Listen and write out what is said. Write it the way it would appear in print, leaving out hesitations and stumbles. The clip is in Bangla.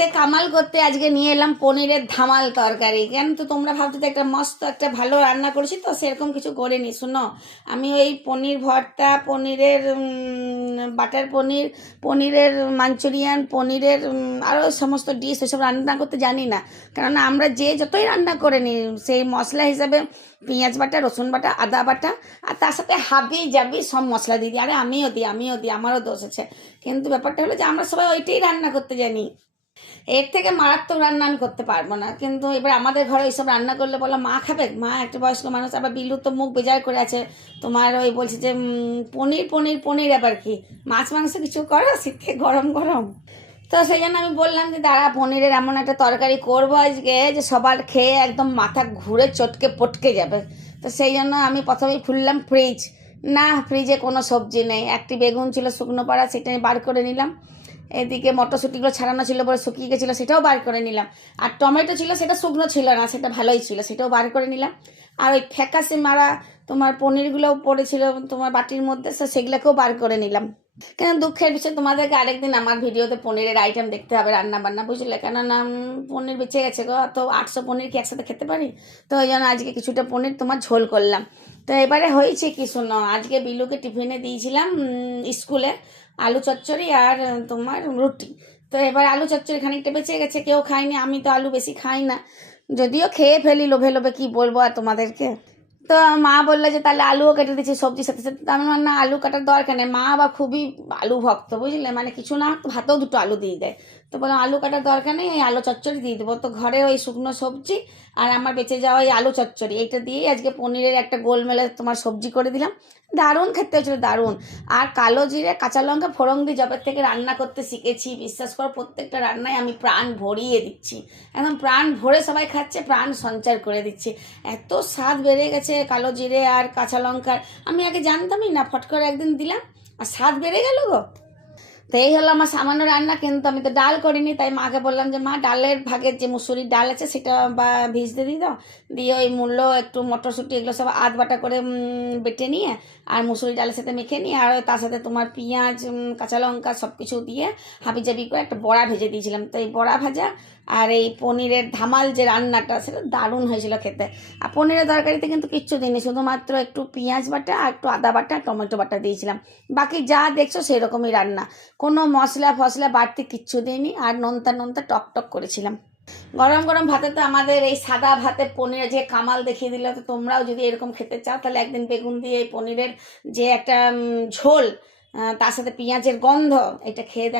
রাতে কামাল করতে আজকে নিয়ে এলাম পনিরের ধামাল তরকারি। কেন তো তোমরা ভাবছো তো একটা মস্ত একটা ভালো রান্না করেছি, তো সেরকম কিছু করিনি। শুনো, আমি ওই পনির ভর্তা, পনিরের বাটার পনির, পনিরের মাঞ্চুরিয়ান, পনিরের আরও সমস্ত ডিশ ওইসব রান্না করতে জানি না। কেননা আমরা যে যতই রান্না করে নিই সেই মশলা হিসাবে পেঁয়াজ বাটা, রসুন বাটা, আদা বাটা, আর তার সাথে হাবি জাবি সব মশলা দিয়ে দিই। আরে আমিও দিই, আমারও দোষ আছে। কিন্তু ব্যাপারটা হলো যে আমরা সবাই ওইটাই রান্না করতে জানি, এর থেকে মারাত্মক রান্না আমি করতে পারবো না। কিন্তু এবার আমাদের ঘরে এইসব রান্না করলে বলো মা খাবে, মা একটা বয়স্ক মানুষ। আবার বিলু তো মুখ বেজার করে আছে, তোমার ওই বলছে যে পনির পনির পনির, আবার কি মাছ মাংস কিছু করো শীতকে গরম গরম। তো সেই জন্য আমি বললাম যে দাঁড়া, পনিরের এমন একটা তরকারি করবো আজকে যে সবার খেয়ে একদম মাথা ঘুরে চটকে পটকে যাবে। তো সেই জন্য আমি প্রথমেই খুললাম ফ্রিজ। না, ফ্রিজে কোনো সবজি নেই। একটি বেগুন ছিল শুকনো পাড়া, সেটা আমি বার করে নিলাম। এদিকে মটরশুঁটিগুলো ছাড়ানো ছিল, পরে শুকিয়ে গেছিলো, সেটাও বার করে নিলাম। আর টমেটো ছিল, সেটা শুকনো ছিল না, সেটা ভালোই ছিল, সেটাও বার করে নিলাম। আর ওই ফ্যাকাশে মারা তোমার পনিরগুলোও পড়েছিল তোমার বাটির মধ্যে, সেগুলোকেও বার করে নিলাম। কেন দুঃখের বিষয়, তোমাদেরকে আরেকদিন আমার ভিডিওতে পনিরের আইটেম দেখতে হবে, রান্না বান্না, বুঝলে? কেননা পনির বেঁচে গেছে গো, তো 800 পনির কি একসাথে খেতে পারি? তো ওই জন্য আজকে কিছুটা পনির তোমার ঝোল করলাম। তো এবারে হয়েছে কি শোনো, আজকে বিলুকে টিফিনে দিয়েছিলাম স্কুলে আলু চচ্চড়ি আর তোমার রুটি। তো এবার আলু চচ্চড়ি খানিকটা বেঁচে গেছে, কেউ খায়নি, আমি তো আলু বেশি খাই না, যদিও খেয়ে ফেলি লোভে লোভে, কি বলবো আর তোমাদেরকে। তো মা বললো যে তাহলে আলুও কেটে দিচ্ছি সবজির সাথে সাথে। তো আমি বললাম না, আলু কাটার দরকার নেই। মা আবার খুবই আলু ভক্ত, বুঝলে, মানে কিছু না ভাতেও দুটো আলু দিয়ে দেয়। তো বললাম আলু কাটার দরকার নেই, এই আলু চচ্চড়ি দিয়ে দেবো। তো ঘরে ওই শুকনো সবজি আর আমার বেঁচে যাওয়া এই আলু চচ্চড়ি, এইটা দিয়ে আজকে পনিরের একটা গোলমেলে তোমার সবজি করে দিলাম। দারুণ খেতে হয়েছিল, দারুণ। আর কালো জিরে কাঁচা লঙ্কা ফোড়ন দিয়ে জবের থেকে রান্না করতে শিখেছি, বিশ্বাস করো প্রত্যেকটা রান্নায় আমি প্রাণ ভরিয়ে দিচ্ছি, একদম প্রাণ ভরে সবাই খাচ্ছে, প্রাণ সঞ্চার করে দিচ্ছি। এত স্বাদ বেড়ে গেছে কালো জিরে আর কাঁচা লঙ্কার, আমি আগে জানতামই না, ফট করে একদিন দিলাম আর স্বাদ বেড়ে গেল গো। তো এই হলো আমার সামান্য রান্না। কিন্তু আমি তো ডাল করিনি, তাই মাকে বললাম যে মা, ডালের ভাগের যে মুসুরির ডাল আছে সেটা বা ভিজতে দিয়ে দাও, দিয়ে ওই মূলো একটু মটরশুঁটি এগুলো সব আধ বাটা করে বেটে নিয়ে আর মুসুরি ডালের সাথে মেখে নিয়ে আর তার সাথে তোমার পেঁয়াজ কাঁচা লঙ্কা সব কিছু দিয়ে হাবিজাবি করে একটা বড়া ভেজে দিয়েছিলাম। তো এই বড়া ভাজা আর এই পনিরের ধামাল যে রান্নাটা, সেটা দারুণ হয়েছিল খেতে। আর পনিরের তরকারিতে কিন্তু কিচ্ছু দিইনি, শুধুমাত্র একটু পেঁয়াজ বাটা আর একটু আদা বাটা টমেটো বাটা দিয়েছিলাম। বাকি যা দেখছো সেরকমই রান্না, কোনো মশলা ফসলা বাড়তি কিচ্ছু দিইনি। আর নোনতা টক টক করেছিলাম। গরম গরম ভাতে তো আমাদের এই সাদা ভাতে পনির যে কামাল দেখিয়ে দিল। তো তোমরাও যদি এরকম খেতে চাও তাহলে একদিন বেগুন দিয়ে এই পনিরের যে একটা ঝোল, তার সাথে পেঁয়াজের গন্ধ, এটা খেয়ে